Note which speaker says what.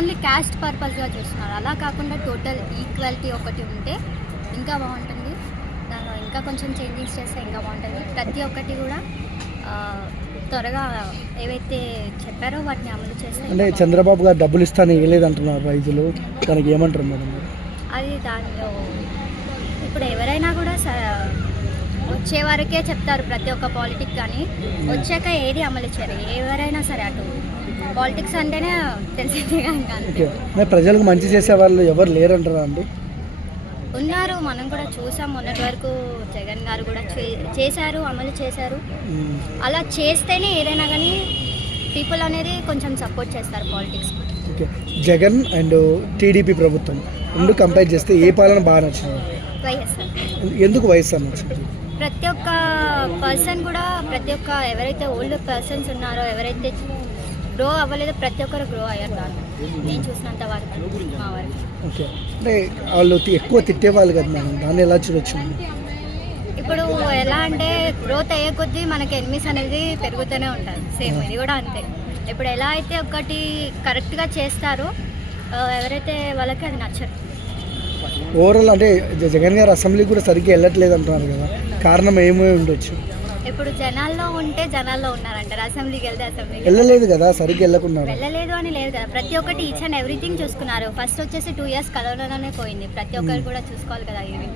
Speaker 1: Only caste పర్పస్గా చూస్తున్నారు. అలా కాకుండా టోటల్ ఈక్వాలిటీ ఒకటి ఉంటే ఇంకా బాగుంటుంది. దానిలో ఇంకా కొంచెం చేంజెస్ చేస్తే ఇంకా బాగుంటుంది. ప్రతి ఒక్కటి కూడా త్వరగా ఏవైతే చెప్పారో వాటిని అమలు చేస్తే
Speaker 2: అంటే. చంద్రబాబు గారు డబ్బులు ఇస్తాను ఇవ్వలేదంటున్నారు రైతులు. దానికి ఏమంటారు మేడం?
Speaker 1: అది దానిలో ఇప్పుడు ఎవరైనా కూడా స- వచ్చే వరకే చెప్తారు ప్రతి ఒక్క పాలిటిక్ కానీ. వచ్చాక ఏది అమలు చేయరు. ఎవరైనా సరే అటు పాలిటిక్స్ అంటేనే తెలిసిందే
Speaker 2: ఓకే. ప్రజలకు మంచి చేసే వాళ్ళు ఎవరు లేరంటారా అండి?
Speaker 1: ఉన్నారు మనం కూడా చూసాం. మొన్నటి వరకు జగన్ గారు కూడా చేశారు అమలు చేశారు. అలా చేస్తేనే ఏదైనా కానీ పీపుల్ అనేది కొంచెం సపోర్ట్ చేస్తారు politics.
Speaker 2: Okay. Jagan and TDP ప్రభుత్వం రెండు కంపేర్ చేస్తే ఏ పాలన బాగా నచ్చింది?
Speaker 1: వైఎస్ఆర్
Speaker 2: ఎందుకు వైఎస్ఆర్ నచ్చింది?
Speaker 1: ప్రతి ఒక్క పర్సన్ కూడా ప్రతి ఒక్క ఎవరైతే ఓల్డ్ పర్సన్స్ ఉన్నారో ఎవరైతే గ్రో అవ్వలేదో ప్రతి ఒక్కరు గ్రో అయ్యారు దాంట్లో. నేను చూసినంత వరకు మా వరకు.
Speaker 2: ఓకే. అంటే వాళ్ళు ఎక్కువ తిట్టేవాళ్ళు కదా మేడం దాన్ని ఎలా చూడొచ్చు?
Speaker 1: ఇప్పుడు ఎలా అంటే గ్రోత్ అయ్యే కొద్దీ మనకి ఎనిమిస్ అనేది పెరుగుతూనే ఉంటుంది సేమ్ ఇది కూడా అంతే. ఇప్పుడు ఎలా అయితే ఒకటి కరెక్ట్గా చేస్తారో ఎవరైతే వాళ్ళకి అది నచ్చదు.
Speaker 2: ఓవరాల్ అంటే జగన్ గారు అసెంబ్లీ కూడా సరిగ్గా వెళ్ళట్లేదు అంటున్నారు కదా. కారణం ఏమీ ఉండొచ్చు?
Speaker 1: ఇప్పుడు జనాల్లో ఉంటే జనాల్లో ఉన్నారంటారు అసెంబ్లీకి వెళ్తే అసెంబ్లీకి
Speaker 2: వెళ్ళలేదు కదా సరిగ్గా వెళ్ళకున్నారు.
Speaker 1: వెళ్ళలేదు అని లేదు కదా. ప్రతి ఒక్కటి ఈచ్ అండ్ ఎవ్రీథింగ్ చూసుకున్నారు. ఫస్ట్ వచ్చేసి టూ ఇయర్స్ కరోనాలోనే పోయింది. ప్రతి ఒక్కరు కూడా చూసుకోవాలి కదా ఇవి